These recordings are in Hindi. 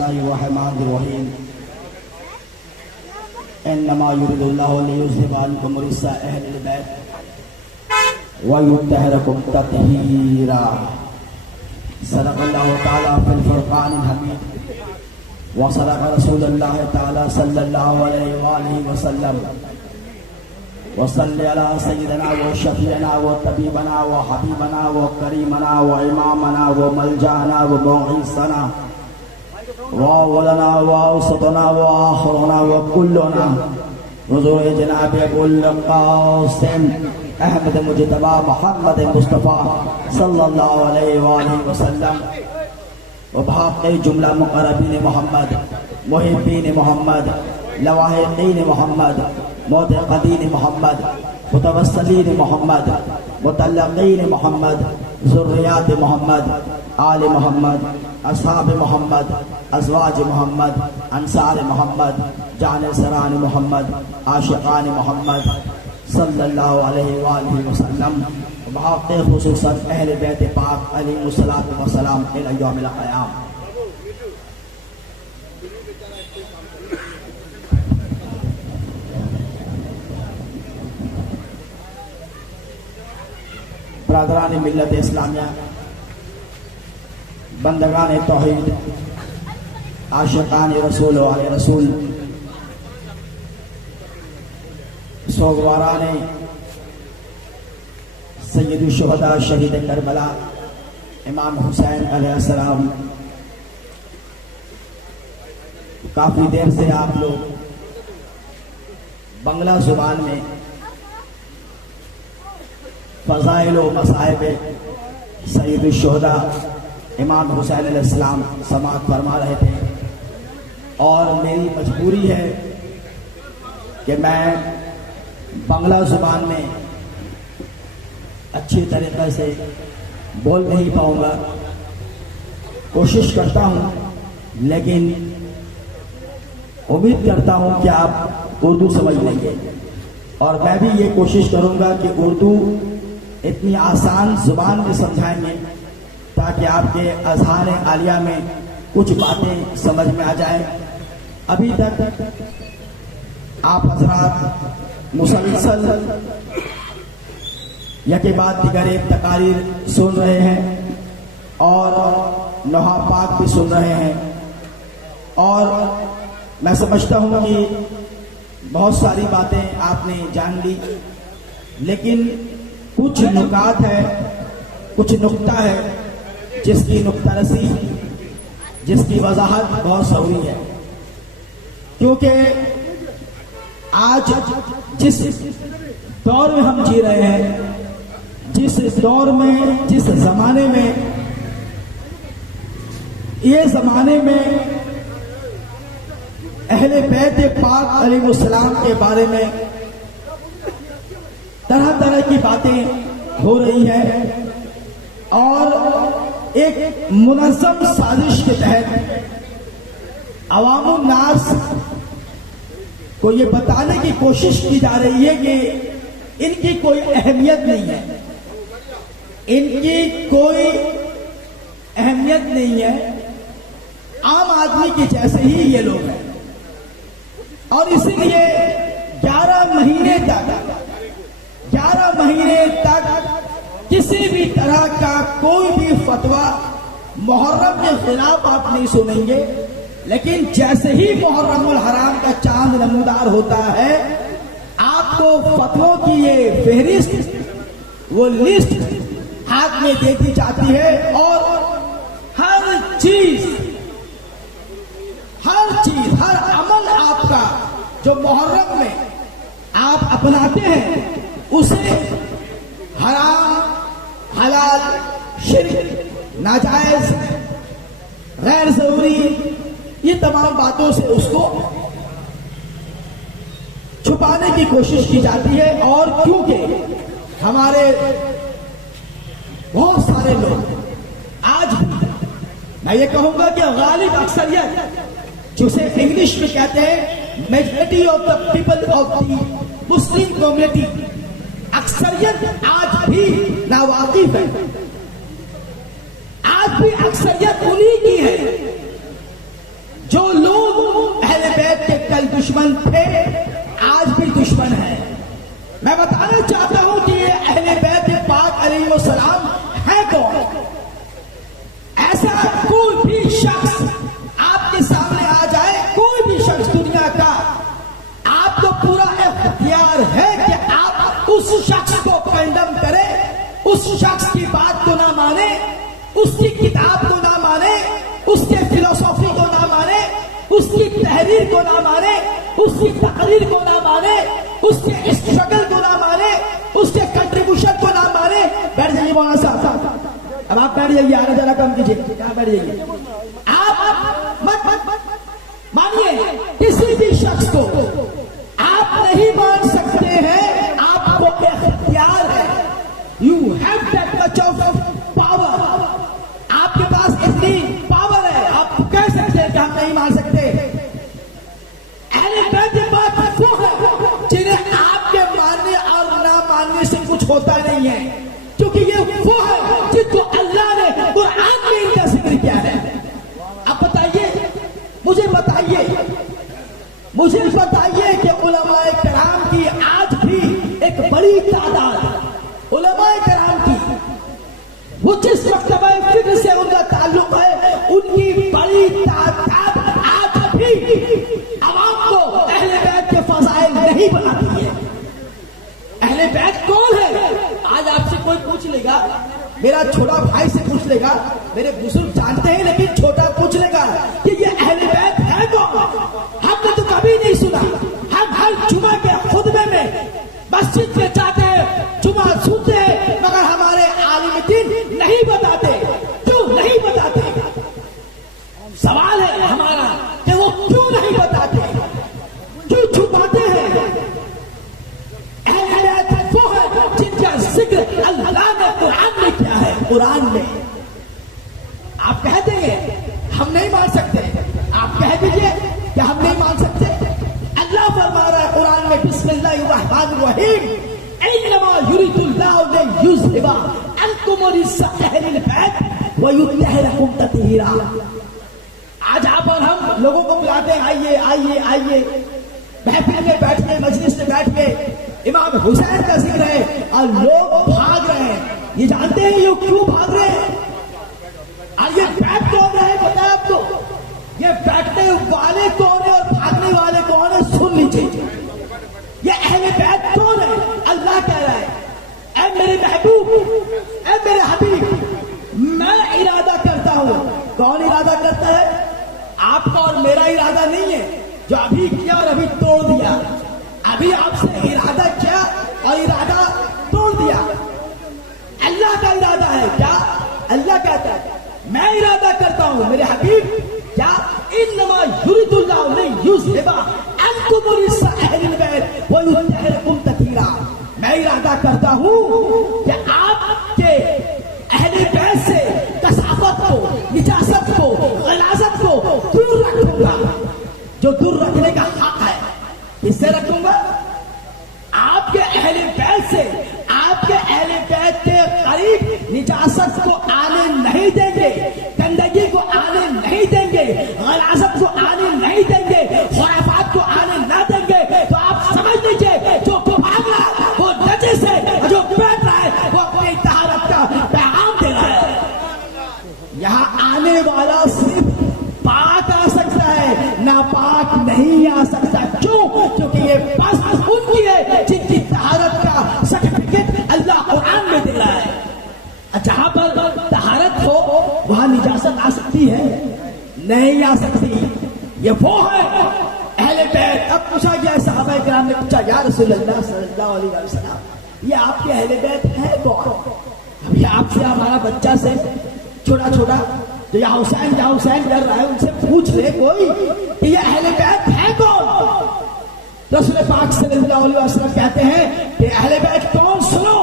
बिस्मिल्लाहिर्रहमानिर्रहीम इन्नमा युरिदुल्लाहु लियुज़हिबा अन्कुम रिज्सा अहलिल बैत व युत्तहिरकुम तत्हीरा। सदक़ल्लाहु तआला फिल फ़ुरक़ानिल हमीद व सदक़ रसूलुल्लाह तआला सल्लल्लाहु अलैहि व आलिहि वसल्लम। व सल्लि अला सय्यिदना व शफ़ीअना व तबीबना व हबीबना व करीमना व इमामना व मलजाना व मुईसना व अव्वलना व औसतना व आखिरना व कुल्लना हुज़ूर जनाब अबुल क़ासिम अहमद मुज्तबा मोहम्मद मुस्तफ़ा सल्लल्लाहु अलैहि व आलिहि वसल्लम व बाक़ी जुमला मुक़र्रबीन मोहम्मद मुहिब्बीन मोहम्मद लवाहिक़ीन मोहम्मद मुतक़दीन मोहम्मद मुतवस्सिलीन मोहम्मद मुतल्लक़ीन मोहम्मद ज़ुर्रियात मोहम्मद आल मोहम्मद अस्हाब मोहम्मद अज़वाज मोहम्मद अंसार मोहम्मद जानिसरान मोहम्मद आशिक़ान मोहम्मद सल्लल्लाहु अलैहि व आलिहि वसल्लम बाक़ी खुसूसन अहले बैत पाक अलैहिमुस्सलातु वस्सलाम इला यौमिल क़याम। बरादरान मिल्लत इस्लामिया, बंदगान तौहीद, आशिक़ान रसूल वाले रसूल, सोगवारान सय्यदुश शुहदा शहीद करबला इमाम हुसैन अलैहिस्सलाम, काफी देर से आप लोग बंगला जुबान में फ़ज़ाइल व मसाइब सय्यदुश शुहदा इमाम हुसैन अलैहिस्सलाम समाअत फरमा रहे थे और मेरी मजबूरी है कि मैं बंगला जुबान में अच्छी तरीक़े से बोल नहीं पाऊंगा। कोशिश करता हूं, लेकिन उम्मीद करता हूं कि आप उर्दू समझ लेंगे और मैं भी ये कोशिश करूंगा कि उर्दू इतनी आसान जुबान में समझाएंगे ताकि आपके अज़हान आलिया में कुछ बातें समझ में आ जाए। अभी तक आप हज़रात मुसलसल यके बाद दिगर एक तकारीर सुन रहे हैं और नौहा पाक भी सुन रहे हैं और मैं समझता हूं कि बहुत सारी बातें आपने जान ली, लेकिन कुछ नुकात है, कुछ नुक्ता है जिसकी नुक्तारसी, जिसकी वजाहत बहुत ज़रूरी है। क्योंकि आज जिस दौर में हम जी रहे हैं, जिस दौर में, जिस जमाने में, ये जमाने में अहले बैत पाक अलैहिस्सलाम के बारे में तरह तरह की बातें हो रही है और एक मुनज़्ज़म साजिश के तहत अवामुन नास को ये बताने की कोशिश की जा रही है कि इनकी कोई अहमियत नहीं है, इनकी कोई अहमियत नहीं है, आम आदमी के जैसे ही ये लोग हैं। और इसीलिए 11 महीने तक किसी भी तरह का कोई भी फतवा मुहर्रम के खिलाफ आप नहीं सुनेंगे, लेकिन जैसे ही मुहर्रमुल हराम का चांद नमूदार होता है, आपको फतवों की ये फहरिस्त, वो लिस्ट हाथ में दे दी जाती है और हर चीज, हर अमल आपका जो मुहर्रम में आप अपनाते हैं, उसे हराम, हलाल, शिर्क, नाजायज, गैर जरूरी, ये तमाम बातों से उसको छुपाने की कोशिश की जाती है। और क्योंकि हमारे बहुत सारे लोग आज भी, मैं ये कहूंगा कि गालिब अक्सरियत, जिसे इंग्लिश में कहते हैं majority of the people of the Muslim community, अक्सरियत आज भी नावाकिफ है। आज भी अक्सरियत उन्हीं की है दुश्मन थे, आज भी दुश्मन है। मैं बताना चाहता हूं कि ये अहले बैत पाक अलैहिस्सलाम है कौन। ऐसा कोई भी शख्स आपके सामने आ जाए, कोई भी शख्स दुनिया का, आपको पूरा इख्तियार है कि आप उस शख्स को कंडम करें, उस शख्स की बात को ना माने, उसकी किताब को ना माने, उसके फिलोसॉफी को ना माने, उसकी तहरीर को ना माने, उसकी तकरीर को ना माने, उसके स्ट्रगल को ना माने, उसके कंट्रीब्यूशन को ना माने। बैठ जाइए मौलाना साहब, अब आप बैठ जाइए, आना जरा कम कीजिए, क्या बैठ जाइए। आप मत मानिए किसी भी शख्स को, आप नहीं मान सकते हैं, आपको इख्तियार है, you have that much of power, आपके पास इतनी पावर है, आप कह सकते हैं कि हम नहीं मान सकते। अहले बैत बात वो है जिन्हें आपके मानने और ना मानने से कुछ होता नहीं है, क्योंकि ये वो है जिनको अल्लाह ने कुरान में इनका जिक्र किया है। अब बताइए, मुझे बताइए कि उलमाए कराम की आज भी एक बड़ी तादाद, उलमाए कराम की, वो जिस मकतबा फिक्र से उनका ताल्लुक है, उनकी बड़ी तादाद आज भी अवाम को अहले बैत के फज़ाइल नहीं बनाती है। अहले बैत कौन है? आज आपसे कोई पूछ लेगा, मेरा छोटा भाई से पूछ लेगा, मेरे बुजुर्ग जानते हैं लेकिन छोटा पूछ लेगा कि ये अहले बैत है कौन? हमने तो कभी नहीं सुना। हम हर जुमा के खुतबे में मस्जिद में जाते हैं, जुमा सुनते हैं, मगर हमारे आलिम दीन नहीं बताते। क्यों नहीं बताते? सवाल है हमारा कि वो क्यों नहीं बताते, क्यों छुपाते हैं? अहले बैत वो है जिनका जिक्र अल्लाह ने कुरान में किया है। कुरान में आप कह देंगे हम नहीं मान सकते, आप कह दीजिए कि हम नहीं मान सकते। अल्लाह फरमा रहा है कुरान में, बिस्मिल्लाहिर्रहमानिर्रहीम, इन्नमा युरिदुल्लाहु लियुज़हिबा अन्कुम रिज्सा अहलिल बैत व युत्तहिरकुम तत्हीरा। आज आप और हम लोगों को बुलाते हैं, आइए आइए आइए, महफिल में बैठ के, मजलिस में बैठ के इमाम हुसैन का जिक्र है और लोग भाग रहे हैं। ये जानते हैं ये क्यों भाग रहे हैं? और ये बैठ कौन है बताया आपको? ये बैठने वाले कौन है और भागने वाले कौन है? सुन लीजिए, ये अहले बैत कौन है? अल्लाह कह रहा है, ऐ मेरे महबूब, ऐ मेरे हबीब, मैं इरादा करता हूं। कौन इरादा करता है? आपका और मेरा इरादा नहीं है जो अभी किया और अभी तोड़ दिया। अभी आपसे इरादा किया और इरादा तोड़ दिया। अल्लाह का इरादा है। क्या अल्लाह कहता है? मैं इरादा करता हूं मेरे हबीब, क्या इन्नमा युरिदुल्लाहु लियुज़हिबा अन्कुम रिज्सा अहलिल बैत व युत्तहिरकुम तत्हीरा। मैं इरादा करता हूं कि आपके अहले बैत से कसाफत को, निजासत को, गलाजत को दूर रखूंगा। जो दूर रखने का हक है किससे रखूंगा? आपके अहले बैत से। आपके अहले बैत के करीब निजासत को आने नहीं देंगे, गंदगी को आने नहीं देंगे, गलाजत को आने नहीं देंगे, खुराफात को आने ना देंगे। तो आप समझ लीजिए, जो भाग रहा है वो नजिस है, जो बैठ रहा है वो अपनी तहारत का पैगाम दे रहा है। यहां आने वाला सिर्फ पाक आ सकता है, नापाक नहीं आ सकता। क्यों? क्योंकि ये बस उनकी है जिनकी तहारत का सर्टिफिकेट अल्लाह कुरान में दे रहा है। जहां पर तहारत हो वहां निजासत आ सकती है? नहीं आ सकती। ये वो है अहले बैत। अब पूछा गया, सहाबा किराम ने पूछा, या रसूलल्लाह सल्लल्लाहु अलैहि वसल्लम, ये आपके अहले बैत है कौन? अभी आपसे हमारा बच्चा से छोटा छोटा जो या हुसैन कर रहा है, उनसे पूछ ले कोई कि ये अहले बैत है कौन? रसूल पाक सल्लल्लाहु अलैहि वसल्लम कहते हैं कि अहले बैत कौन? सुनो,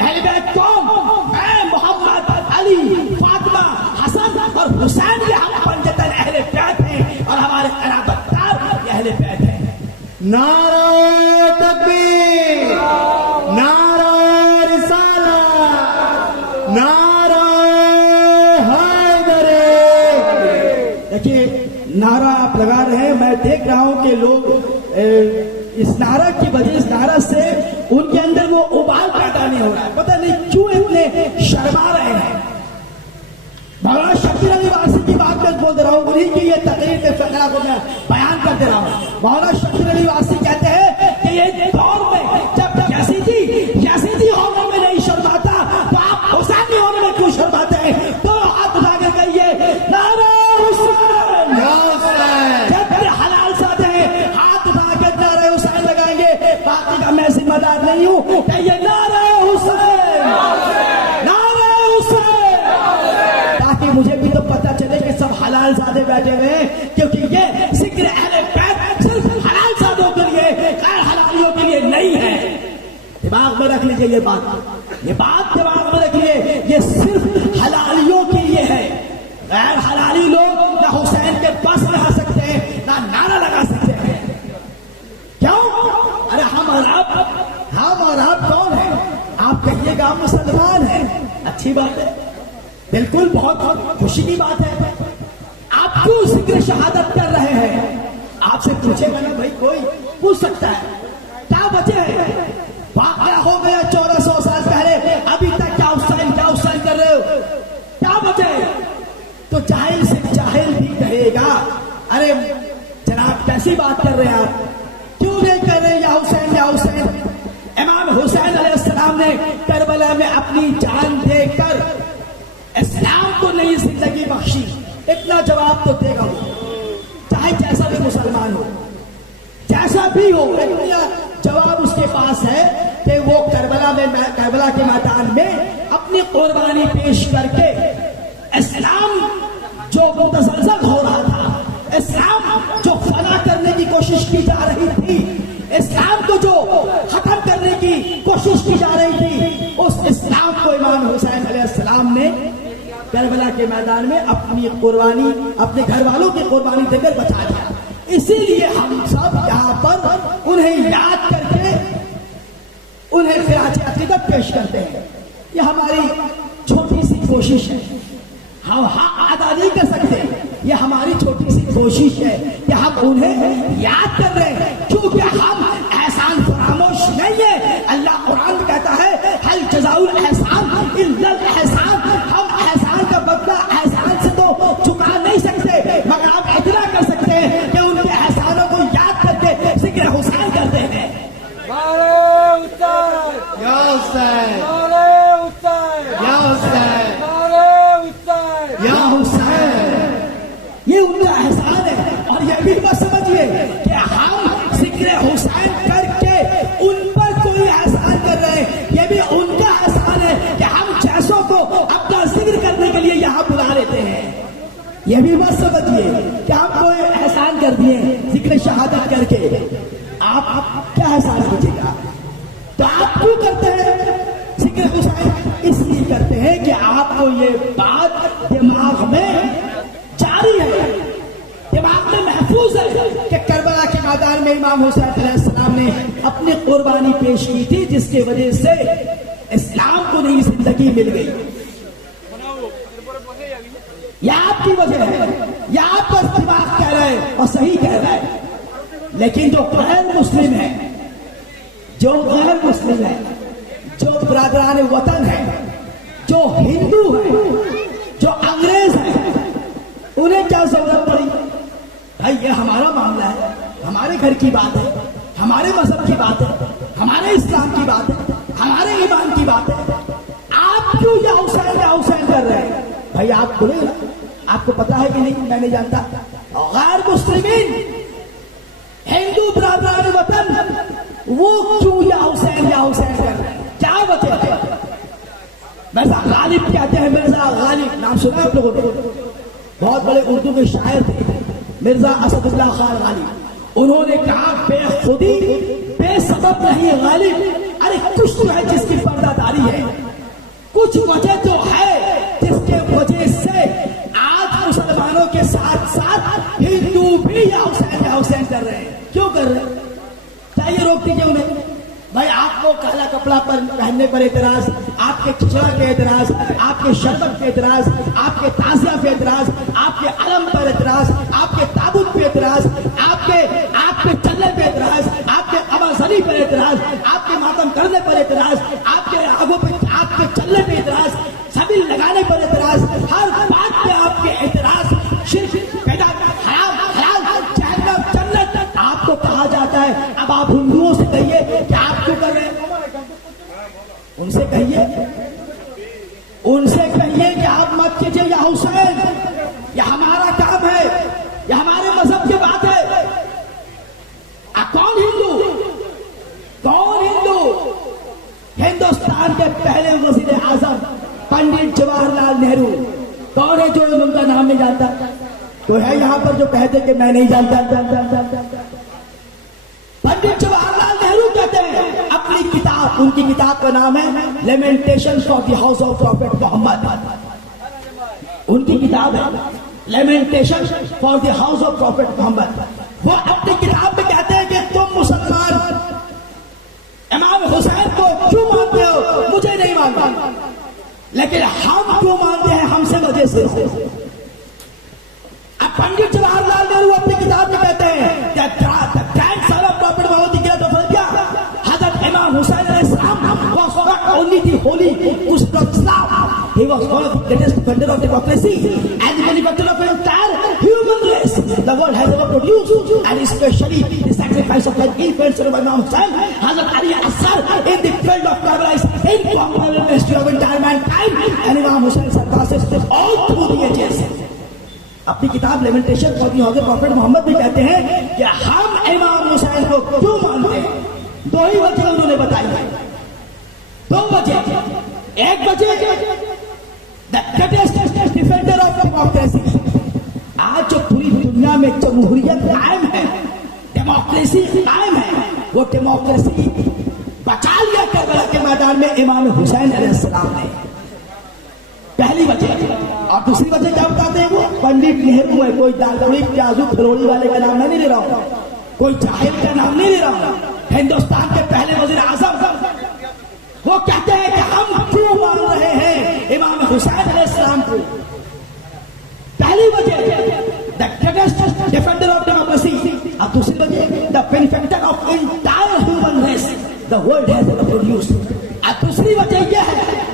अहले बैत कौन? मैं, मोहम्मद, अली, फातिमा, हसन और हुसैन के हम पंजतन अहले बैत हैं और हमारे क़राबतदार अहले बैत हैं। नारा तकबीर, नारा रिसालत, नारा देखिए नारा आप लगा रहे हैं, मैं देख रहा हूं कि लोग इस नारा की वजह, इस नारा से उनके अंदर वो उबाल पैदा नहीं हो रहा है। पता नहीं क्यों इतने शर्मा रहे हैं। मौलाना शकील अली वासी की बात मैं बोल दे रहा हूँ, उन्हीं की ये तकरीर के फकरा को मैं बयान कर दे रहा हूँ। मौलाना शकील अली वासी कहते हैं कि ये दौर में जब यजीदी होने में नहीं शर्माता तो आप हुसैनी होने में क्यों शर्माते हैं? तो हाथ उठा के कहिए नारा हुसैन। जब हलाल साधे हाथ उठा के नारा हुसैन लगाएंगे, बाकी का मैं जिम्मेदार नहीं हूँ। कहिए नारा हुसैन, नारा हुसैन, ताकि मुझे भी तो पता चले कि सब हलाल साधे बैठे हुए हैं, क्योंकि ये जिक्र अहले बैत सिर्फ हलाल साधों के लिए, गैर हलालियों के लिए नहीं है। दिमाग में रख लीजिए ये बात दिमाग में रखिए। ये सिर्फ हलालियों के लिए है। गैर हलाली लोग ना हुसैन के पास में आ सकते हैं, ना नारा लगा सकते हैं। क्यों? अरे हम और आप कौन है? आप कहिएगा हम मुसलमान हैं, अच्छी बात है, बिल्कुल बहुत खुशी की बात है। आप क्यों जिक्र शहादत कर रहे हैं? आपसे पूछेगा ना भाई, कोई पूछ सकता है क्या वजह है? वाक़या हो गया 1400 साल पहले, अभी तक क्या हुसैन कर रहे हो? क्या वजह है? तो जाहिल से जाहिल भी कहेगा अरे जनाब कैसी बात कर रहे हैं आप, क्यों नहीं कर रहे या हुसैन या हुसैन? इमाम हुसैन अलैहिस्सलाम ने करबला में अपनी जान देकर इस्लाम को नई जिंदगी बख्शी। इतना जवाब तो देगा वो, चाहे जैसा भी मुसलमान हो, जैसा भी हो। जवाब उसके पास है कि वो करबला के मैदान में अपनी कुर्बानी पेश करके इस्लाम जो मुतज़लज़ल हो रहा था, इस्लाम जो फना करने की कोशिश की जा रही थी, इस्लाम को जो खत्म करने की कोशिश की जा रही थी, उस इस्लाम को इमाम हुसैन अलैहिस्सलाम ने करबला के मैदान में अपनी कुर्बानी, अपने घर वालों की कुर्बानी देकर बचा दिया। इसीलिए हम सब यहाँ पर उन्हें याद करके उन्हें खिराज अकीदत पेश करते हैं। यह हमारी छोटी सी कोशिश है। हम अदा नहीं कर सकते, यह हमारी छोटी सी कोशिश है कि हम उन्हें याद कर रहे हैं, क्योंकि हम एहसान फरामोश नहीं है। अल्लाह कुरान में कहता है हल जज़ाउल एहसान इल्लल एहसान। हम एहसान का बदला एहसान से तो चुका नहीं सकते, मगर आप इतना कर सकते हैं कि उनके एहसानों को याद करके जिक्र हुसैन करते हैं। ये उनका एहसान है। और ये भी मत समझिए कि हम जिक्र हुसैन करके उन पर कोई एहसान कर रहे हैं। ये भी उनका एहसान है कि हम जैसों को अपना जिक्र करने के लिए यहाँ बुला लेते हैं। ये भी मत समझिए कि हम कोई एहसान कर दिए जिक्र शहादत करके। आप क्या एहसान कीजिएगा? तो आप क्यों करते हैं जिक्र हुसैन? इसलिए करते हैं कि आपको ये बात दिमाग में जारी है, दिमाग में महफूज है कि करबला के मैदान में इमाम हुसैन अलैहिस्सलाम ने अपनी कुर्बानी पेश की थी, जिसकी वजह से इस्लाम को नई जिंदगी मिल गई। यह आपकी वजह है, यह आपका दिमाग कह रहा है और सही कह रहा है। लेकिन जो गैर मुस्लिम है, जो बरादरान वतन है, जो हिंदू है, जो अंग्रेज है, उन्हें क्या जरूरत पड़ी? भाई ये हमारा मामला है, हमारे घर की बात है, हमारे मजहब की बात है, हमारे इस्लाम की बात है, हमारे ईमान की बात है। आप क्यों या हुसैन कर रहे हैं? भाई आप बोले ना, आपको पता है कि नहीं? मैं नहीं जानता। गैर मुस्लिमीन हिंदू बरादरान वतन वो क्यों या हुसैन कर रहे हैं? क्या वजह है? मिर्जा गालिब कहते हैं, मिर्जा गालिब नाम सुना आप लोगों ने? बहुत बड़े उर्दू के शायर थे मिर्जा असदुल्लाह खान गालिब। उन्होंने कहा बेखुदी बेसबब नहीं गालिब। अरे कुछ तो है जिसकी पर्दादारी है, कुछ वजह तो है जिसके वजह से आज मुसलमानों के साथ साथ हिंदू भी या हुसैन कर रहे हैं। क्यों कर रहे हैं? चाहिए रोक दीजिए उन्हें। भाई आपको काला कपड़ा पर पहनने पर एतराज, आपके खिचड़ा के एतराज, आपके शरबत पे एतराज, आपके ताजिया पे एतराज, आपके अलम पर एतराज, आपके ताबूत पे एतराज, आपके चलने पे एतराज, एतराज, आपके आगों पे, आपके चलने पे एतराज, सभी लगाने पर एतराज, हर बात पे आपके एतराज, शिर्क पैदा, हराम हलाल, जहन्नम जन्नत आपको कहा जाता है। अब आप हिंदुओं से कहिए कि आप क्यों कर रहे हैं, उनसे कहिए, उनसे कहिए कि आप मत कीजिए या हुसैन, यह हमारा काम है, यह हमारे मजहब की बात है। कौन हिंदू? हिंदुस्तान के पहले वजीर आजम पंडित जवाहरलाल नेहरू। कौन है जो उनका नाम नहीं जानता? तो है यहां पर जो कहते कि मैं नहीं जानता। पंडित जवाहरलाल नेहरू कहते हैं अपनी किताब, उनकी किताब का नाम है lamentation for the house of prophet Muhammad. उनकी किताब है lamentation for the house of prophet Muhammad. वो अपनी किताब में कहते हैं कि तुम मुसलमान इमाम हुसैन को क्यों मानते हो, मुझे नहीं मानता, लेकिन हम क्यों मानते हैं, हमसे वजह से। अब पंडित जवाहरलाल नेहरू अपनी किताब में कहते हैं ग्रैंडसन ऑफ प्रॉफेट मोहम्मद हजरत इमाम हुसैन अलैहिस्सलाम was not only the holy Muslim of Islam, he was one of the greatest defender of democracy and the benefactor of the entire human race the world has ever produced, and especially the sacrifice of like infants of Imam Hussain, Hazrat Ali al-Assar in the field of Karbala is incomparable mystery of entire mankind, and Imam Hussain surpasses all through the ages. अपनी किताब lamentation for the house of prophet Muhammad भी कहते हैं कि हम इमाम हुसैन को क्यों मानते हैं। दो ही वजह उन्होंने बताई है, दो वजह। एक वजह the greatest defender of democracy. आज जो पूरी दुनिया में जमहूरियत कायम है, डेमोक्रेसी कायम है, वो डेमोक्रेसी बचा लिया करबला के मैदान में इमाम हुसैन अलैहिस्सलाम ने। पहली वजह। और दूसरी वजह क्या बताते हैं वो? पंडित नेहरू है, कोई दार्शनिक जाजू खरोड़ी वाले का नाम मैं नहीं ले रहा हूं, कोई जाहिल का नाम नहीं ले रहा हूं, हिंदुस्तान के पहले वजीर आजम। वो कहते हैं कि हम क्यों मान रहे हैं इमाम हुसैन अलैहिस्सलाम को। पहली वजह the greatest defender of democracy, और दूसरी वजह the benefactor of entire human race the world has ever produced. और दूसरी वजह यह है,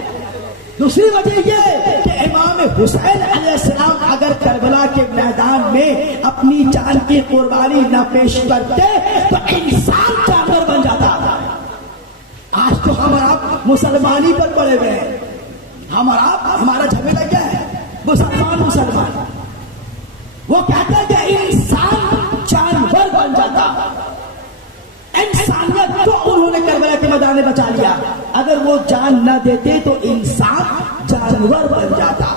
दूसरी वजह यह कि इमाम हुसैन अलैहिस्सलाम अगर करबला के मैदान में अपनी जान की कुर्बानी न पेश करते तो इंसान जानवर बन जाता। आज तो हम आप मुसलमानी पर पड़े हुए हैं, हमारा झमेला क्या है? मुसलमान। वो कहते हैं कि इंसान जानवर बन जाता। इंसानियत तो उन्होंने करबला के मैदान में बचा लिया, अगर वो जान न देते तो इंसान जानवर बन जाता।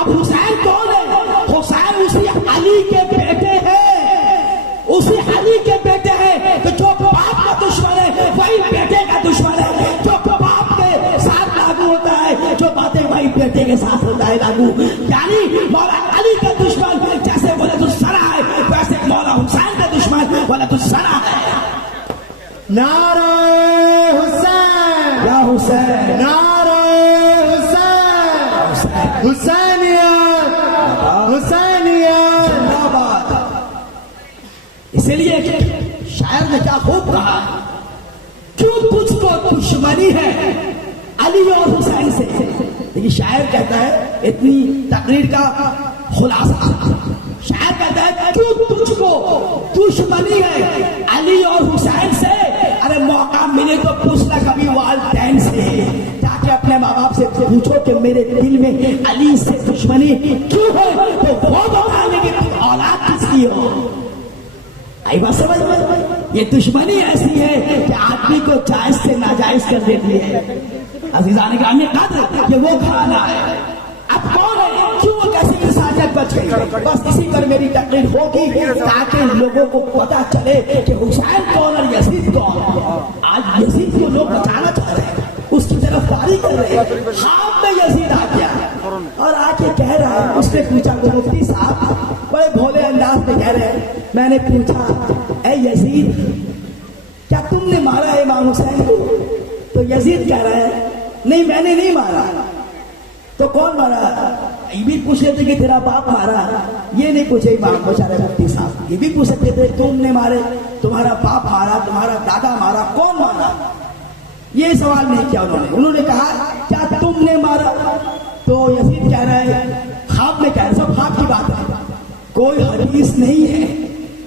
अब हुसैन कौन है? हुसैन उसी अली के बेटे हैं, उसी अली के बेटे हैं। तो जो बाप का दुश्मन है वही बेटे का दुश्मन है, जो बाप के साथ लागू होता है, जो बातें वही बेटे के साथ होता है लागू। यानी मौला अली का दुश्मन जैसे बोले तो सना है, वैसे मौला हुसैन का दुश्मन बोले तो सना है। नारा हुसैन, या हुसैन, नारा हुसैन, हुसैनियत, हुसैनियत जिंदाबाद। इसलिए शायर ने क्या खूब कहा, क्यों तुझको दुश्मनी है अली और हुसैन से। देखिए शायर कहता है, इतनी तकरीर का खुलासा, शायर कहता है क्यों तुझको दुश्मनी है अली और हुसैन से। अरे मौका मिले तो पूछना कभी वालिदैन से, जाके अपने माँ बाप से पूछो कि मेरे दिल में अली से दुश्मनी क्यों है, तो वो बताएंगे कि तुम औलाद किसकी हो। आई बात समझ में? ये दुश्मनी ऐसी है कि आदमी को जायज से नाजायज कर देती है। अजीजान गिरामी कद्र, ये वो घराना है। अब कौन है, क्यों, कैसी इंसानियत बच गई? बस इसी पर मेरी तकरीर होगी ताकि लोगों को पता चले कि हुसैन कौन और यजीद कौन। आज यजीद को लोग बचाना चाह रहे हैं, उसकी तरफदारी कर रहे हैं। खाब में यजीद आ गया और आके कह रहा है, उसने पूछा को मुफ्ती साहब बड़े भोले अंदाज में कह रहे हैं, मैंने पूछा ए यजीद क्या तुमने मारा है इमाम हुसैन को? तो यजीद कह रहा है नहीं मैंने नहीं मारा। तो कौन मारा? ये भी पूछ लेते कि तेरा बाप मारा, ये नहीं पूछे इमाम बेचारे मुफ्ती साहब। ये भी पूछ सकते थे तुमने मारे, तुम्हारा बाप मारा, तुम्हारा दादा मारा, कौन मारा? ये सवाल नहीं किया उन्होंने कहा क्या तुमने मारा? तो यजीद कह रहा है ख्वाब में कह रहे, सब ख्वाब की बात है, कोई हदीस नहीं है,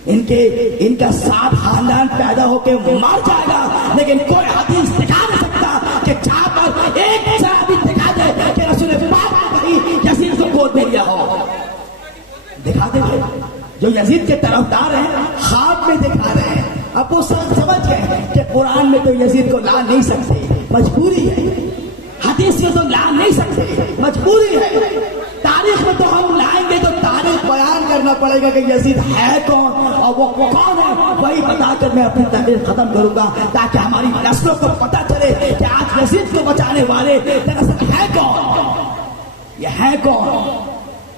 इनका 7 खानदान पैदा होके मर जाएगा, लेकिन कोई हदीस दिखा नहीं सकता कि जहां पर एक सहाबी दिखा दे कि रसूल पाक ने कहीं यजीद को गोद में लिया हो। दिखा दे जो यजीद के तरफदार हैं, ख्वाब में दिखा रहे हैं। अब वो समझ गए कि कुरान में तो यजीद को ला नहीं सकते, मजबूरी है, हदीस में तो ला नहीं सकते, मजबूरी है, तारीख में तो हम लाएंगे तो तारीख बयान करना पड़ेगा कि यजीद है कौन और वो कौन है, वही बताकर मैं अपनी तकरीर खत्म करूंगा, ताकि हमारी नस्लों को पता चले कि आज यजीद को बचाने वाले दरअसल है कौन, ये है कौन।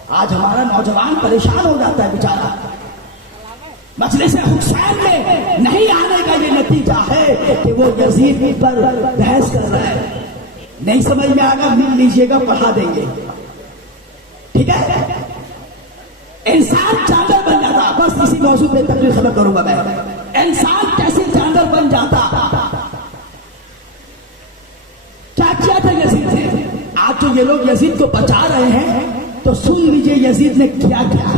आज हमारा नौजवान परेशान हो जाता है बेचारा, मसले से हुसैन में नहीं आने का ये नतीजा है कि वो यजीद पर बहस कर रहा है। नहीं समझ में आएगा मिल लीजिएगा, पढ़ा देंगे, ठीक है। इंसान जानवर बन जाता, बस इसी मौजूद पे तकरीर खत्म करूंगा मैं। इंसान कैसे जानवर बन जाता, क्या किया था यजीद ने? आज जो ये लोग यजीद को बचा रहे हैं, तो सुन लीजिए यजीद ने क्या किया।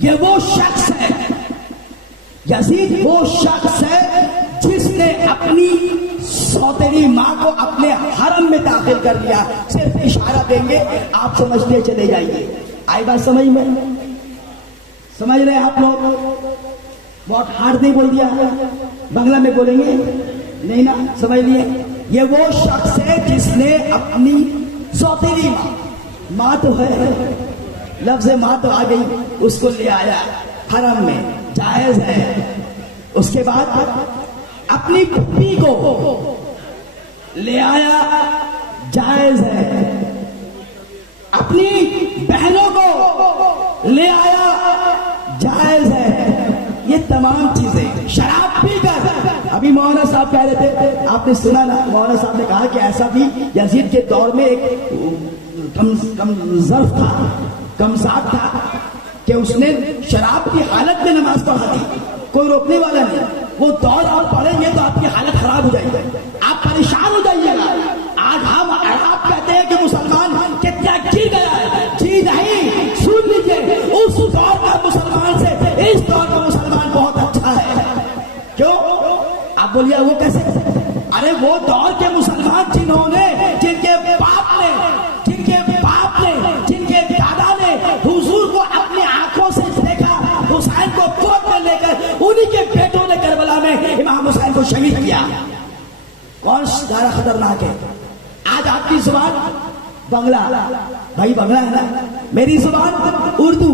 ये वो शख्स है, यजीद वो शख्स है जिसने अपनी सौतेली मां को अपने हरम में दाखिल कर लिया। सिर्फ इशारा देंगे, आप समझते चले जाइए। आई बात समझ में? समझ रहे आप लोग? बहुत हार्ड नहीं बोल दिया, बांग्ला में बोलेंगे नहीं ना, समझ लिए? ये वो शख्स है जिसने अपनी सौतेली मां तो है, लफ्ज मां तो आ गई, उसको ले आया हरम में, जायज है। उसके बाद अपनी फूफी को ले आया, जायज है। अपनी बहनों को ले आया, जायज है। ये तमाम चीजें शराब पीकर, अभी मौलाना साहब कह रहे थे, आपने सुना ना, मौलाना साहब ने कहा कि ऐसा भी यजीद के दौर में एक कमजात था कि उसने शराब की हालत में नमाज पढ़ा दी, कोई रोकने वाला नहीं। वो दौर आप पढ़ेंगे तो आपकी हालत खराब हो जाएगी, आप परेशान हो जाइएगा। आज हम आप कहते हैं कि मुसलमान कितना गिर गया है, जी नहीं, सुन लीजिए, उस दौर का मुसलमान से इस दौर का मुसलमान बहुत अच्छा है। क्यों? आप बोलिए वो कैसे? अरे वो दौर के मुसलमान जिन्होंने, जिनके बाप ने, जिनके दादा ने हुजूर को अपनी आंखों से देखा, हुसैन को गोद में लेकर, उन्हीं के बेटों ने करबला में इमाम हुसैन को शहीद किया। कौन ज्यादा खतरनाक है? आज आपकी जुबान बंगला, भाई बंगला है ना, मेरी जुबान उर्दू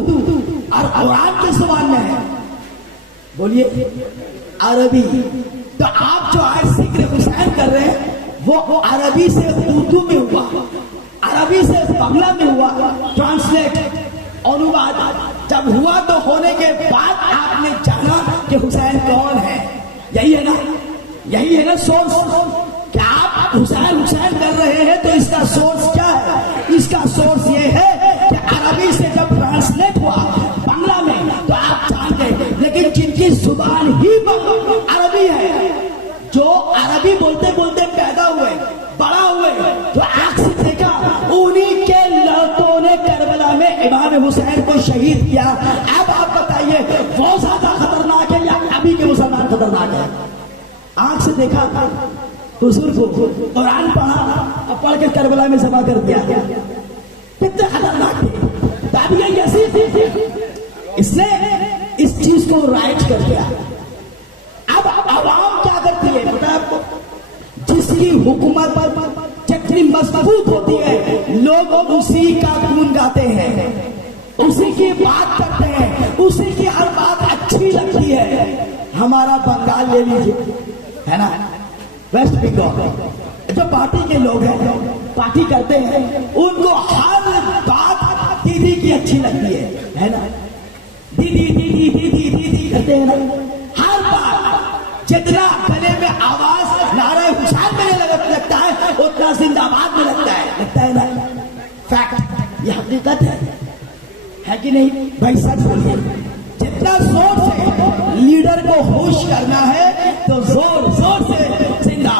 और कुरान की जुबान में है, बोलिए अरबी। तो आप जो आज जिक्र हुसैन कर रहे हैं वो अरबी से उर्दू में हुआ, अरबी से बांग्ला में हुआ, ट्रांसलेट, अनुवाद जब हुआ तो होने के बाद आपने जाना कि हुसैन कौन है। यही है ना, यही है ना सोर्स। क्या आप हुसैन हुसैन कर रहे हैं तो इसका सोर्स क्या है? इसका सोर्स ये है कि अरबी से जब ट्रांसलेट हुआ बांग्ला में तो आप जान गए। लेकिन जिनकी जुबान ही अरबी है, जो अरबी बोलते बोलते पैदा हुए, बड़ा हुए, जो आंख से देखा, उन्हीं के लड़कों ने करबला में इमाम हुसैन को शहीद किया। अब आप बताइए वो ज्यादा खतरनाक है या अभी के मुसलमान खतरनाक है? आंख से देखा, हुजूर को कुरान पढ़ा और पढ़ के करबला में जमा कर दिया, कितने खतरनाक थे। ताबियन यजीद इसने इस चीज को राइट कर दिया। अब आवाम क्या करती है पता है आपको? जिसकी हुकूमत पर चक्री मजबूत होती है, लोग उसी का गुण गाते हैं, उसी की बात करते हैं, उसी की हर बात अच्छी लगती है। हमारा बंगाल ले लीजिए, है ना, वेस्ट बंगाल, जो पार्टी के लोग हैं, पार्टी करते हैं, उनको हर बात दीदी की अच्छी लगती है ना, दीदी दीदी दीदी दीदी करते हैं ना, हर बात। जितना गले में आवाज नारे हुसैन में लगता है उतना जिंदाबाद में लगता है ना। फैक्ट, ये हकीकत है कि नहीं भाई? सच बोलिए, जितना जोर से लीडर को खुश करना है तो जोर जोर से जिंदाबाद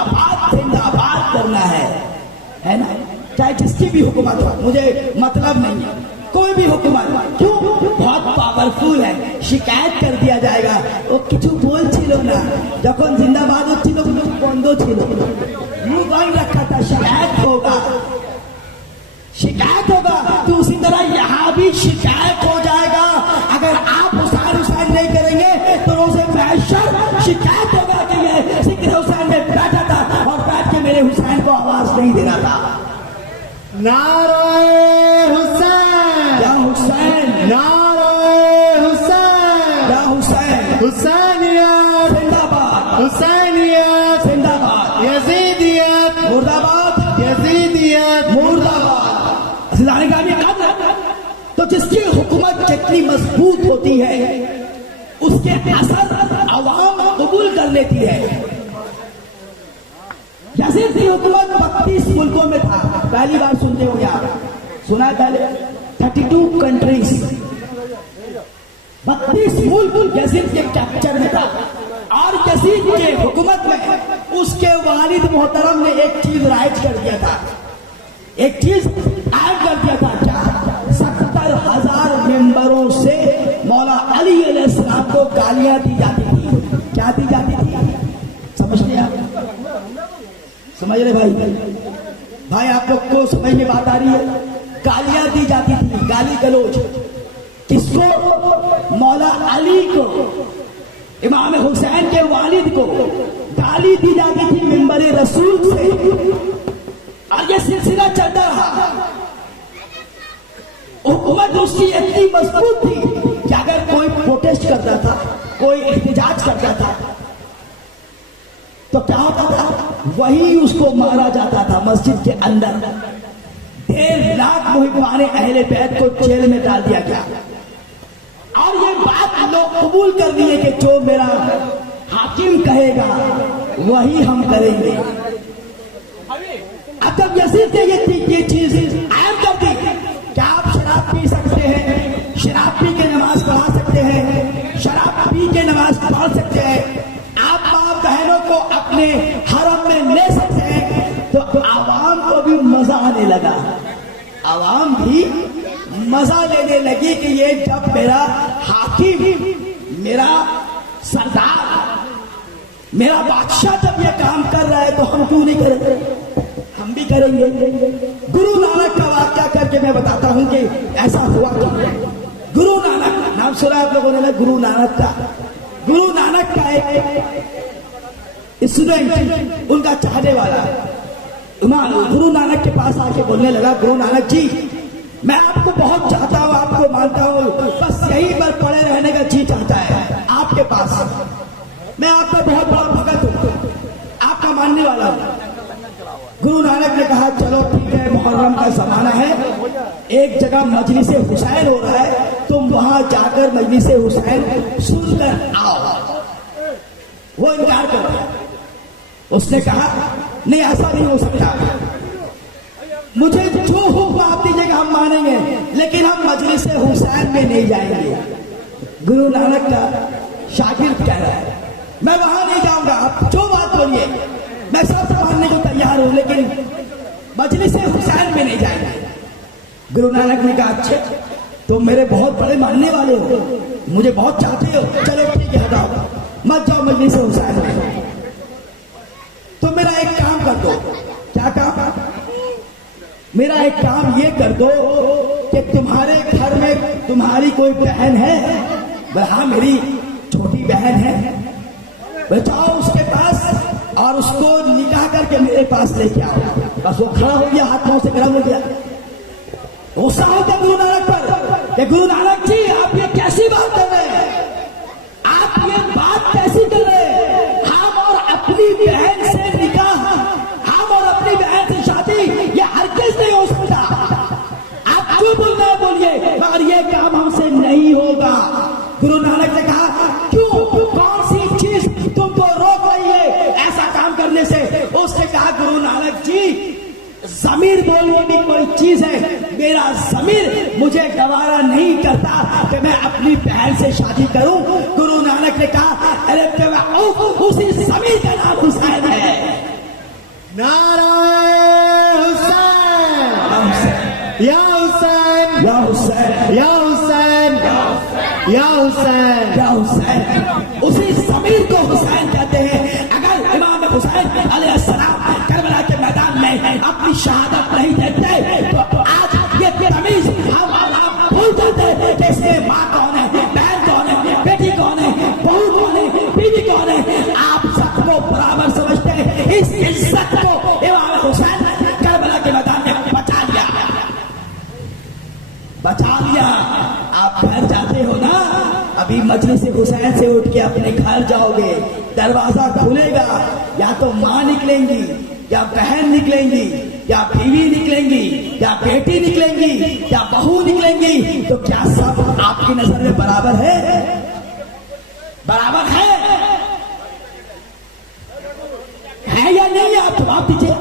चाहे जिसकी भी हुकूमत हो, मुझे मतलब नहीं है, कोई भी हुकूमत, क्यों? बहुत पावरफुल है, शिकायत कर दिया जाएगा। वो किचु बोल छिलो ना, जखन जिंदाबाद होच्छिलो बंद छिलो, मुंह बंद रखा था, शिकायत होगा, शिकायत होगा। तो उसी तरह यहाँ भी शिकायत हो जाएगा। अगर आप हुसैन नहीं करेंगे तो रोज़े महशर शिकायत होगा कि ये जिक्र हुसैन में बैठा था और बैठ के मेरे हुसैन को आवाज नहीं देना था। नारे हुसैन, या हुसैन, नारे हुसैन, या हुसैन, हुसैनियत जिंदाबाद, हुसैनियत जिंदाबाद, यजीदियत मुर्दाबाद, यजीदियत मुर्दाबाद। जाने का भी काम है। तो जिसकी हुकूमत जितनी मजबूत होती है उसके असर अवाम कबूल कर लेती है। जैसे की हुकूमत 32 मुल्कों में था, पहली बार सुनते हो आप, सुना है पहले 32 कंट्रीज, 32 मुल्क यजीद के कैप्चर में था। और यजीद के हुकूमत में उसके वालिद मोहतरम ने एक चीज राइज कर दिया था, एक चीज ऐड कर दिया था, क्या? 70,000 मेंबरों से मौला अली अलैहिस्सलाम को गालियां दी जाती थी। क्या दी जाती थी? समझ लिया? समझ रहे भाई आप लोग को समझ में बात आ रही है? गालियां दी जाती थी, गाली गलोच। किसको? मौला अली को, इमाम हुसैन के वालिद को गाली दी जाती थी मिंबर रसूल से। और ये सिलसिला चलता रहा। हुकूमत उसकी इतनी मजबूत थी कि अगर कोई प्रोटेस्ट करता था, कोई एहतजाज करता था, तो क्या होता था? वही उसको मारा जाता था मस्जिद के अंदर। 1.5 लाख मुहिब्बाने अहले बैत को जेल में डाल दिया गया। और ये बात लोग कबूल कर लिए कि जो मेरा हाकिम कहेगा वही हम करेंगे। अब जब यजीद ने ये चीज आयम कर दी, क्या आप शराब पी सकते हैं, शराब पी के नमाज पढ़ा सकते हैं, शराब पी के नमाज पढ़ सकते हैं, आप माँ बहनों को अपने हरम में ले सकते हैं, तो आवाम को भी मजा आने लगा। आवाम भी मजा लेने लगी कि ये जब मेरा हाकिम, मेरा सरदार, मेरा बादशाह जब ये काम कर रहा है तो हम क्यों नहीं करेंगे? हम भी करेंगे। गुरु नानक का वाक्या करके मैं बताता हूं कि ऐसा हुआ क्या। गुरु नानक नाम सुना आप लोगों ने ना? गुरु नानक का, गुरु नानक का एक स्टूडेंट, उनका चाहने वाला गुरु नानक के पास आके बोलने लगा, गुरु नानक जी मैं आपको बहुत चाहता हूँ, आपको मानता हूँ, बस यहीं पर पड़े रहने का जी चाहता है आपके पास। मैं आपका बहुत बड़ा भगत हूँ, आपका मानने वाला हूँ। गुरु नानक ने कहा चलो ठीक है, मुहर्रम का जमाना है, एक जगह मजलिस हुसैन हो रहा है, तुम वहां जाकर मजलिस हुसैन सुनकर आओ। वो इनकार कर दिया। उसने कहा नहीं ऐसा नहीं हो सकता, मुझे जो हुक्म आप दीजिएगा हम मानेंगे, लेकिन हम मजलिस हुसैन में नहीं जाएंगे। गुरु नानक का शागिर्द कह रहा है मैं वहां नहीं जाऊंगा, आप जो बात बोलिए मैं सब मानने को तैयार हूं, लेकिन मजलिस हुसैन में नहीं जाएंगे। गुरु नानक ने कहा अच्छे तुम मेरे बहुत बड़े मानने वाले हो, मुझे बहुत चाहते हो, चलो ठीक है हटाओ, मत जाओ मजलिस हुसैन में। तो मेरा एक काम कर दो। क्या काम? मेरा एक काम ये कर दो कि तुम्हारे घर में तुम्हारी कोई बहन है? हाँ मेरी छोटी बहन है। जाओ उसके पास और उसको निकाह करके मेरे पास लेके आओ। बस वो खड़ा हो गया, हाथ पांव से गर्म हो गया। गुस्सा होता गुरु नानक पर कि गुरु नानक जी आप ये कैसी बात कर रहे हैं, आप ये बात कैसी कर रहे हैं? हम और अपनी बहन से निकाह, हम और अपनी बहन से शादी, ये हरगिज़ नहीं हो सकता। आप जो बोल रहे हैं बोलिए, मगर ये काम हमसे नहीं होगा। गुरु नानक ने कहा क्यों, कौन सी चीज तुमको रोक रही है ऐसा काम करने से? उसने कहा गुरु नानक जी ज़मीर बोलने की कोई चीज है, मेरा ज़मीर मुझे गवारा नहीं करता कि मैं अपनी बहन से शादी करूं। गुरु नानक ने कहा अरे उसी ज़मीर का नाम हुसैन है। नारे हुसैन, या हुसैन या हुसैन या हुसैन या हुसैन या हुसैन। उसी ज़मीर को हुसैन कहते हैं। अगर इमाम हुसैन अलैहिस्सलाम करबला के मैदान में अपनी शहादत नहीं देते तो आज ये तमीज हम और आप भूल जाते कि इसमें माँ कौन है, बहन कौन है, बेटी कौन है, बहू कौन है, बीवी कौन है। आप सबको बराबर समझते हैं। इस इज्जत को इमाम हुसैन करबला के मैदान में बचा लिया, बचा लिया। आप घर जाते हो ना, अभी मजलिस हुसैन से उठ के अपने घर जाओगे, दरवाजा खुलेगा, या तो माँ निकलेंगी, या बहन निकलेंगी, या बीवी निकलेंगी, या बेटी निकलेंगी, या बहू निकलेंगी। तो क्या सब आपकी नजर में बराबर है? बराबर है या नहीं? आप जवाब दीजिए।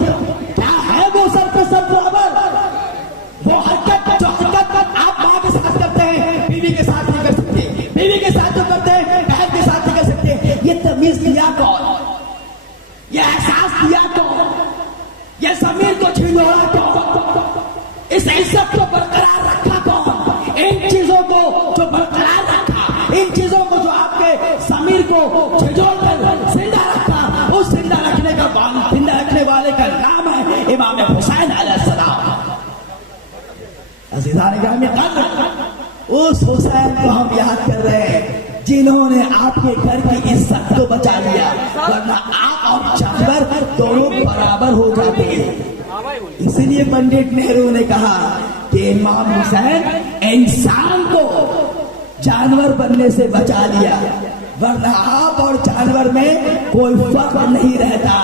क्या है वो सर पे सब बराबर? वो हरकत जो हरकत आप माँ के साथ करते हैं, बीवी के साथ नहीं कर सकते, बीवी के साथ जो करते हैं बहन के साथ नहीं कर सकते। ये तमीज दिया कौन? ये एहसास दिया कौन? ये ज़मीर को छिड़ोड़ा कौन? इस इज्जत को बरकरार रखा कौन? इन चीजों को जो बरकरार रखा, इन चीजों को जो आपके ज़मीर को छिड़ोड़ कर जिंदा रखा, उस जिंदा रखने का जिंदा रखने वाले का नाम है इमाम हुसैन अलैहिस्सलाम। अज़ीज़ान गिरामी, उस हुसैन को हम याद कर रहे हैं जिन्होंने आपके घर की इज्जत को बचा लिया, वरना आप और जानवर दोनों बराबर हो जाते हैं। इसलिए पंडित नेहरू ने कहा कि इमाम हुसैन इंसान को जानवर बनने से बचा लिया, वरना आप और जानवर में कोई फर्क नहीं रहता।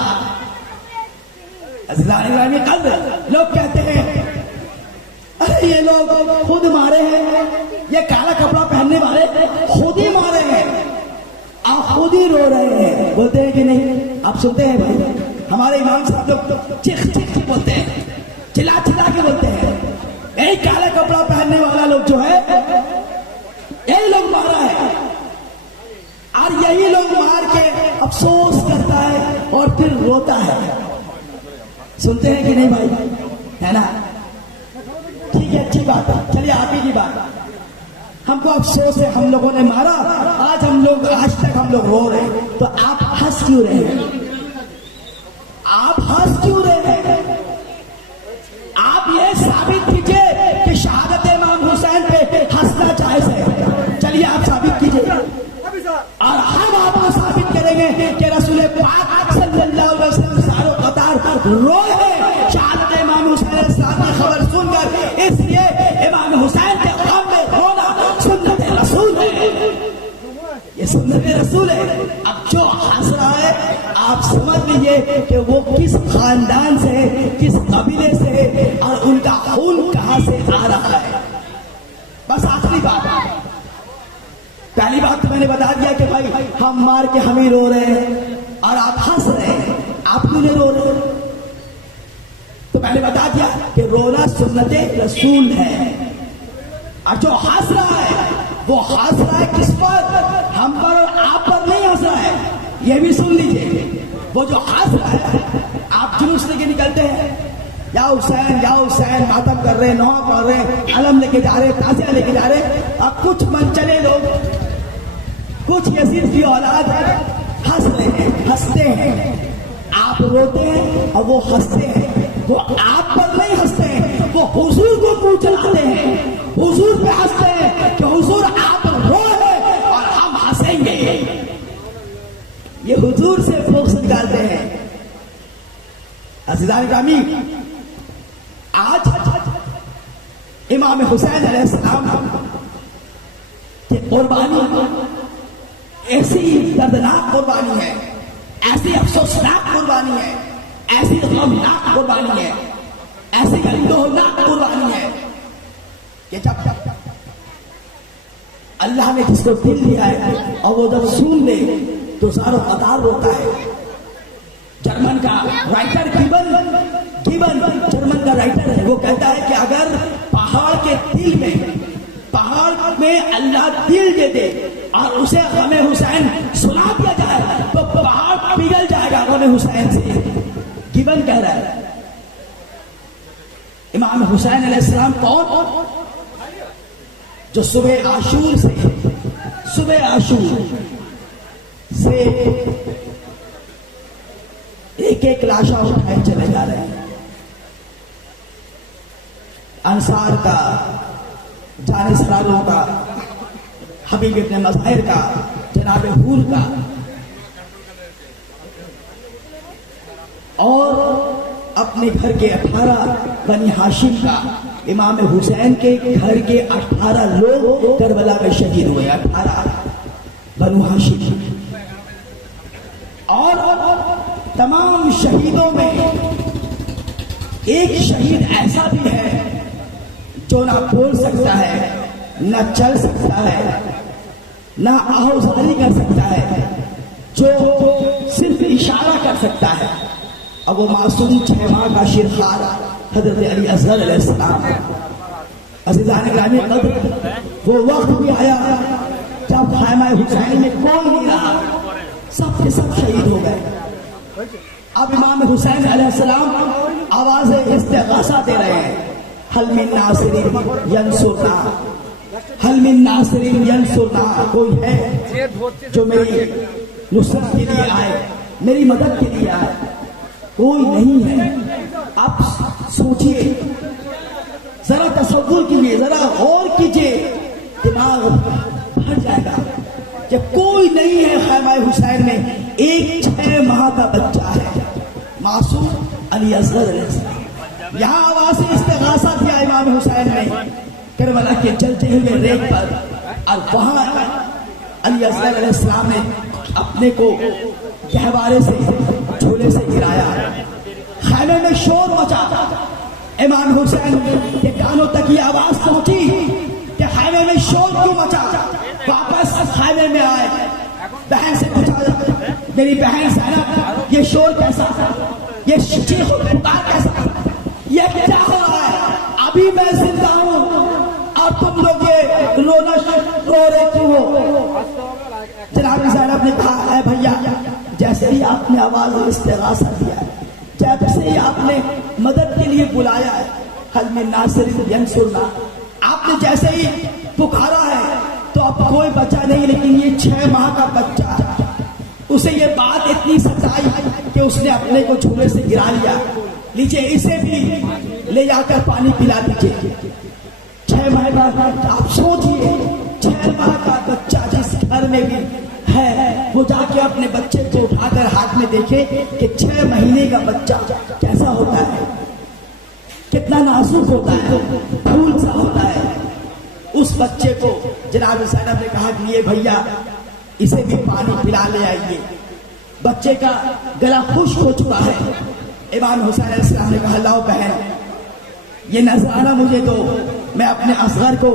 लोग कहते हैं अरे ये लोग खुद मारे हैं, ये काला कपड़ा पहनने वाले खुद ही मारे हैं, आप खुद ही रो रहे हैं। बोलते हैं कि नहीं? आप सुनते हैं भाई, हमारे इमाम साहब लोग चिख चिख बोलते हैं, चिल्ला चिल्ला के बोलते हैं, यही काला कपड़ा पहनने वाला लोग जो है यही लोग मारा है, और यही लोग मार के अफसोस करता है और फिर रोता है। सुनते हैं कि नहीं भाई? है ना? ठीक है, अच्छी बात है। चलिए आप ही की बात, हमको अफसोस है हम लोगों ने मारा, आज तक हम लोग रो रहे हैं, तो आप हंस क्यों रहे हैं? आप हंस क्यों रहे हैं? आप ये साबित कीजिए कि शहादत इमाम हुसैन पे हंसना जायज है। चलिए आप साबित कीजिए, और हम आपको साबित करेंगे कि रसूल पाक सल्लल्लाहु अलैहि वसल्लम सारों कतार रोए हैं शहादत इमाम हुसैन की खबर सुनकर। इसलिए इमाम हुसैन के गम में रोना सुन्नत रसूल है, ये सुन्नत रसूल है। अब जो हंस रहा है आप समझ लीजिए कि वो किस खानदान से, किस कबीले से, और उनका खून कहां से आ रहा है। बस आखिरी बात, पहली बात तो मैंने बता दिया कि भाई हम मार के हम ही रो रहे हैं, और आप हंस रहे हैं, आप क्यों नहीं रो रहे? तो मैंने बता दिया कि रोना सुन्नत रसूल है। और जो हंस रहा है वो हंस रहा है किस पर? हम पर और आप पर नहीं हंस रहा है, ये भी सुन लीजिए। वो जो हंस रहा है, आप जुलूस लेके निकलते हैं, या हुसैन मातम कर रहे हैं, नौहा पढ़ रहे हैं, अलम लेके जा रहे हैं, ताजिया लेके जा रहे हैं। अब कुछ मनचले लोग, कुछ यजीद की औलाद हंस रहे हैं, हंसते हैं। आप रोते हैं और वो हंसते हैं। वो आप पर नहीं हंसते हैं, वो हुजूर को मुंह चलाते हैं, हुजूर पे हंसते हैं कि हुजूर आप रोए और हम हंसेंगे। ये हुजूर से फोक्स निकालते हैं। अज़ीज़ान गिरामी, आज इमाम हुसैन अलैहिस्सलाम की कुर्बानी ऐसी दर्दनाक कुर्बानी है, ऐसी अफसोसनाक कुर्बानी है, ऐसी गमनाक कुर्बानी है, ऐसी गंदोनाक कुर्बानी है कि जब अल्लाह ने जिसको दिल दिया है और वो जब सुन ले तो सारों कतार रोता है। जर्मन का राइटर गिबन जर्मन का राइटर है, वो कहता है कि अगर पहाड़ के दिल में, पहाड़ में अल्लाह दिल दे दे और उसे हमें हुसैन सुना दिया जाए तो पहाड़ पिघल जाएगा हमें हुसैन से। गिबन कह रहा है। इमाम हुसैन अलैहिस्सलाम कौन? जो सुबह आशूर से एक एक लाशा उठाए चले जा रहे हैं। अंसार का, जानिसरारों का, हबीब इब्न मज़ाहिर का, जनाब हूर का, और अपने घर के 18 बनी हाशिम का, इमाम हुसैन के घर के 18 लोग करबला में शहीद हुए। 18 बनु हाशिम। और तमाम शहीदों में एक शहीद ऐसा भी है जो ना बोल सकता है, ना चल सकता है, ना आहुजारी कर सकता है, जो सिर्फ इशारा कर सकता है। अब वो मासूम 6 माह का शिरखार हजरत अली असगर अलैहिस्सलाम। अज़ीज़ान गिरामी क़द्र, वो वक्त भी आया जब ख़ैमा हुसैन में कोई नहीं रहा, सब के सब शहीद हो गए। अब इमाम हुसैन अलैहिस्सलाम आवाज़ इस्तिग़ासा दे रहे हैं, हल मिन नासिरिन यंसुरना, हल मिन नासिरिन यंसुरना। कोई है जो मेरी नुसरत के लिए आए, मेरी मदद के लिए आए? कोई नहीं है। आप सोचिए, जरा तसव्वुर कीजिए, जरा गौर कीजिए, दिमाग भर जाएगा। जब कोई नहीं है ख़ैमा हुसैन में, एक 6 माह का बच्चा है, मासूम अली असगर अलैहिस्सलाम। यहाँ आवाज़ इस्तिग़ासा किया इमाम हुसैन ने करबला के जलते हुए रेत पर, और वहाँ अली असगर अलैहिस्सलाम ने अपने को गहवारे से, झूले से गिराया। खाने में शोर मचा। इमाम हुसैन के कानों तक ये आवाज पहुंची कि खाने में शोर क्यों मचा। वापस खाने में आए, बहन से पूछा, मेरी बहन ज़ैनब, ये शोर कैसा, ये चीख पुकार कैसा, ये क्या हो रहा है? अभी मैं जिंदा हूं और तुम लोग ये रो रहे क्यों हो? जनाब ज़ैनब ने कहा, है भैया, जैसे ही आपने आवाज इस्तिग़ासा दिया, जैसे ही आपने मदद के लिए बुलाया है, हल मिन नासिरिन यंसुरना, आपने जैसे ही पुकारा है, तो अब कोई बचा नहीं। लेकिन ये 6 माह का बच्चा, उसे ये बात इतनी सताई कि उसने अपने को झूले से गिरा लिया। लीजिए, इसे भी ले जाकर पानी पिला दीजिए। 6 माह का, आप सोचिए, 6 माह का बच्चा जिस घर में भी है, वो जाके अपने बच्चे को उठाकर हाथ में देखे कि 6 महीने का बच्चा कैसा होता है, कितना नाजुक होता है, फूल सा होता है। उस बच्चे को जनाब ज़ैनब ने कहा कि ये भैया, इसे भी पानी पिला ले आइए। बच्चे का गला खुश्क हो चुका है। इमाम हुसैन अलैहिस्सलाम ने कहा, लाओ बहन, ये नजराना मुझे दो, मैं अपने असगर को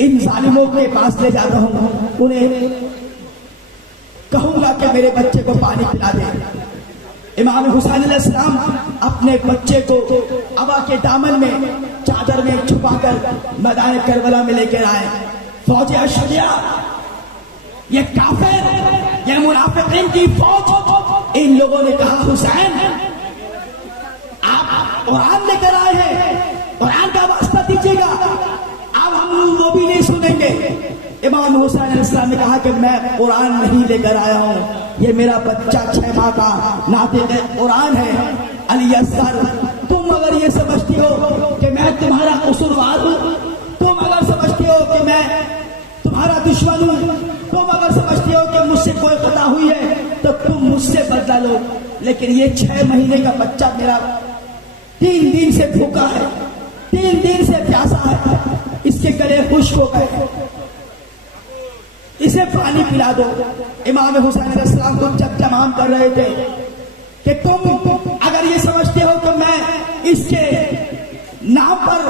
इन जालिमों के पास ले जाता हूं, उन्हें कहूंगा कि मेरे बच्चे को पानी पिला दे। इमाम हुसैन अलैहिस्सलाम अपने बच्चे को अबा के दामन में, चादर में छुपाकर मैदान करबला में लेकर आए। फौज अशरिया, ये काफिर, ये मुनाफिकीन की फौज, इन लोगों ने कहा, हुसैन आप कुरान लेकर आए हैं, कुरान का वास्ता दीजिएगा। अब हम वो भी नहीं सुनेंगे। इमाम हुसैन अलैहिस्सलाम ने कहा कि मैं कुरान नहीं लेकर आया हूं, ये मेरा बच्चा 6 माह का नातिक़ कुरान है। अली असगर, तुम अगर ये समझती हो कि मैं तुम्हारा कसूरवार हूं, तुम अगर समझती हो कि मैं तुम्हारा दुश्मन हूं, तुम अगर समझती हो कि मुझसे कोई खता हुई है, तो तुम मुझसे बदला लो। लेकिन ये 6 महीने का बच्चा मेरा 3 दिन से भूखा है, 3 दिन से प्यासा है, इसके गले खुश्क हो गए, इसे पानी पिला दो। इमाम हुसैन अलैहिस्सलाम को जब तमाम कर रहे थे कि तुम अगर ये समझते हो कि मैं इसके नाम पर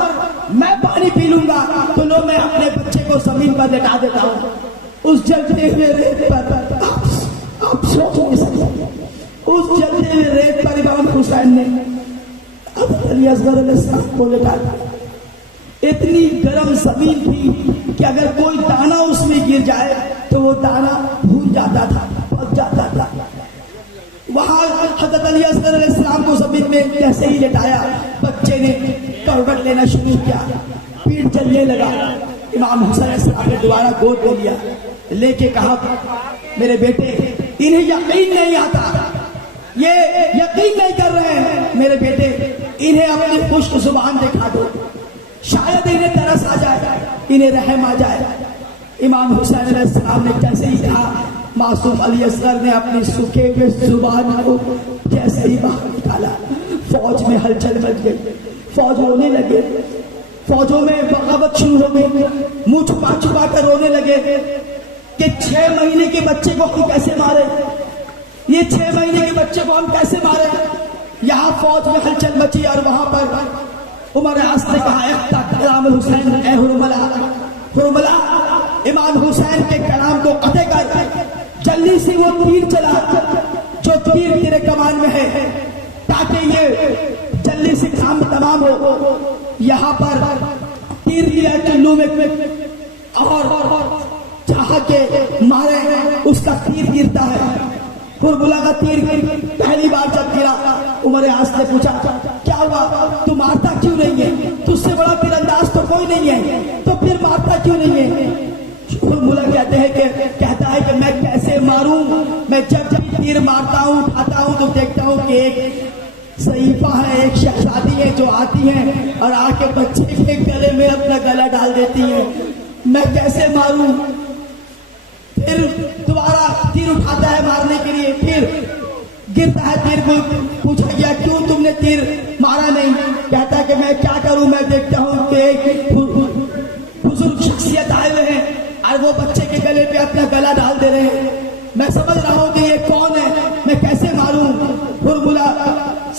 मैं पानी पी लूंगा, तो लो, मैं अपने बच्चे को जमीन पर लेटा देता हूं। उस जलते हुए रेत पर, आप सोच नहीं सकते, उस जलते हुए रेत पर इमाम हुसैन ने अब अली असगर अलैहिस्सलाम को लेटा दिया। इतनी गर्म जमीन थी कि अगर कोई दाना उसमें गिर जाए तो वो दाना भून जाता था, पक जाता था। वहां हजरत अली असगर अलैहिस्सलाम को जमीन में जैसे ही लेटाया, बच्चे ने करवट लेना शुरू किया, पीठ जलने लगा। इमाम हुसैन अलैहिस्सलाम ने दोबारा गोद ले लिया, लेके कहा, मेरे बेटे, इन्हें यकीन नहीं आता, ये यकीन नहीं कर रहे हैं मेरे बेटे, इन्हें अपनी खुश्क जुबान दिखा दो, शायद इन्हें तरस आ जाए, इन्हें रहम आ जाए। इमाम हुसैन अलैहिस्सलाम ने जैसे ही कहा, मासूम अली असगर ने अपनी सूखे हुए जुबान को जैसे ही बाहर निकाला, फौज में हलचल मच गई, फौज रोने लगे, फौजों में बगावत शुरू हो गई, मुंह छुपा छुपा कर रोने लगे कि 6 महीने के बच्चे को हम कैसे मारे, ये 6 महीने के बच्चे को हम कैसे मारे। यहाँ फौज में हलचल मची और वहां पर उमर आस ने कहा, इमाम हुसैन, ए हुरमला, हुरमला, इमाम हुसैन के कलाम को कते कर, जल्दी से वो तीर चला जो तीर तेरे कमान में है, ताकि ये जल्दी से काम तमाम हो। यहाँ पर तीर दिया चुल्लू में और चाह के मारे, उसका तीर गिरता है, हुरमुला का तीर पहली बार जब गिरा, उमर आस ने पूछा, क्या हुआ, तू मारता क्यों नहीं है, तुझसे बड़ा तीरंदाज तो कोई नहीं है, तो फिर मारता क्यों नहीं है। हुरमुला कहता है कि मैं कैसे मारूं, मैं जब जब तीर मारता हूं, उठाता हूं, तो देखता हूं कि एक सईफा है, एक शहजादी है जो आती है और आके बच्चे के गले में अपना गला डाल देती है, मैं कैसे मारूं। फिर दोबारा तीर उठाता है मारने के लिए, फिर गिरता है तीर को, पूछा गया क्यों तुमने तीर मारा नहीं, कहता है कि मैं क्या करूं, मैं देखता हूं कि बुजुर्ग शख्सियत आए हुए हैं और वो बच्चे के गले पे अपना गला डाल दे रहे हैं, मैं समझ रहा हूं कि ये कौन है, मैं कैसे मारूं। हुरमुला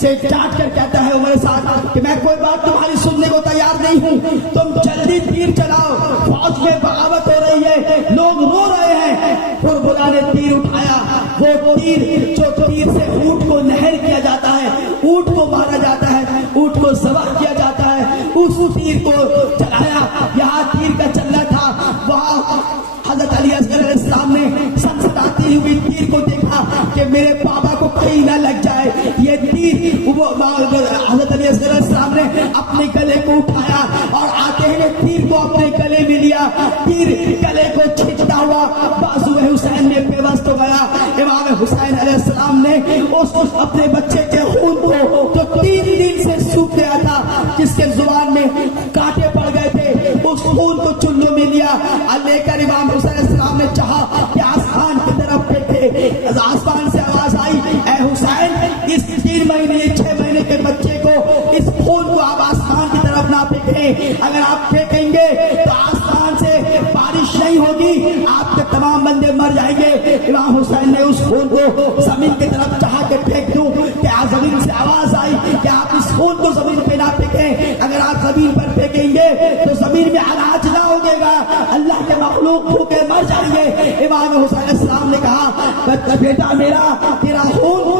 से डांट कर कहता है उमर साथ कि मैं कोई बात तुम्हारी सुनने को तैयार नहीं हूं, तुम जल्दी तीर चलाओ, फौज में बगावत हो रही है, लोग रो रहे हैं। हुरमुला ने तीर उठाया, वो तीर जो तीर से ऊंट को नहर किया जाता है, ऊंट को मारा जाता है, ऊंट को ज़बह किया जाता है, उस तीर को चलाया। यहाँ तीर का चलना था, वहां हजरत अली असगर अलैहिस्सलाम ने सनसनाती हुई तीर को देखा कि मेरे बाबा को कहीं ना लग जाए ये तीर। वो हजरत अली असगर अलैहिस्सलाम ने अपने गले को उठाया और आते ही तीर को अपने गले में लिया, तीर गले को खींचता हुआ बाजू हुसैन में पेवस्त हो गया। इमाम हुसैन अलैहिस्सलाम ने उस अपने बच्चे के खून को जो 3 दिन से सूख गया था, जिसके जुबान में कांटे पड़ गए थे, उस खून को चुल्लू में लिया और लेकर इमाम हुसैन अलैहिस्सलाम ने चाहा कि आसमान की तरफ फेंके। आसमान से आवाज आई, ए हुसैन, इस 3 महीने 6 महीने के बच्चे को, इस खून को आप आसमान की तरफ ना फेंकें, अगर आप फेंकेंगे तो आसमान से बारिश नहीं होगी, आपके तमाम बंदे मर जाएंगे। इमाम हुसैन ने उस खून को जमीन की तरफ चाह के फेंक दूं कि जमीन से आवाज आई कि आप इस खून को जमीन पे ना फेंकें, अगर आप जमीन पर फेंकेंगे तो जमीन में अनाज ना उगेगा, अल्लाह के मखलूक भूखे मर जाएंगे। इमाम हुसैन अलैहिस्सलाम ने कहा, बेटा मेरा, तेरा खून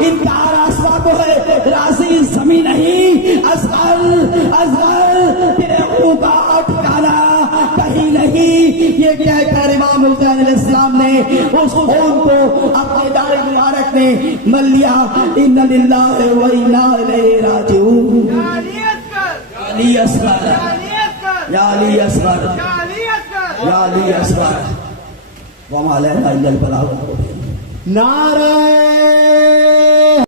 इनकार आसमां को है, राजी जमीन नहीं। असगर तेरे खून का ठिकाना कहीं नहीं। ये कहकर इमाम हुसैन अलैहिस्सलाम ने उस खून को अपने दाढ़ी मुबारक में मल लिया। इन्ना लिल्लाहि व इन्ना इलैहि राजिऊन। या अली असगर, या अली असगर, या अली असगर, वमा अलैना इल्लल बलाग। नारे